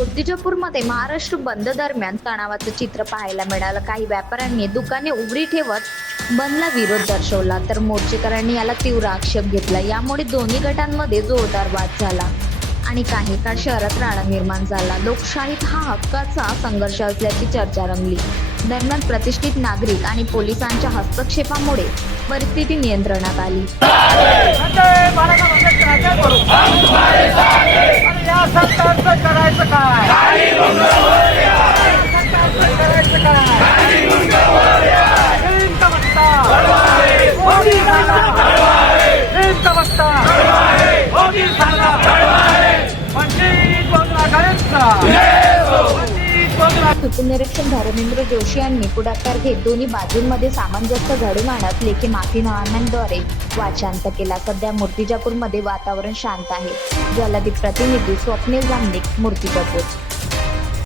मूर्तिजापूरमध्ये महाराष्ट्र बंद दरम्यान तणावाचं चित्र पाहायला मिळालं। काही व्यापाऱ्यांनी दुकाने उघडी ठेवत बंदला विरोध दर्शवला, तर मोर्चेकऱ्यांनी याला तीव्र आक्षेप घेतला। यामुळे दोन्ही गटांमध्ये जोरदार वाद झाला आणि काही काळ शहरात राडा निर्माण झाला। लोकशाहीत हा हक्काचा संघर्ष असल्याची चर्चा रंगली। दरम्यान प्रतिष्ठित नागरिक आणि पोलिसांच्या हस्तक्षेपामुळे परिस्थिती नियंत्रणात आली। उपनिरीक्षक धर्मेंद्र जोशी यांनी पुढाकार घेत दोन्ही बाजूंमध्ये सामंजस्य घडवून आणत लेखी माफीनाम्यांद्वारे वाद शांत केला। सध्या मूर्तिजापूरमध्ये वातावरण शांत आहे। जलदीप प्रतिनिधी स्वप्नील जामनिक, मूर्तिजापूर।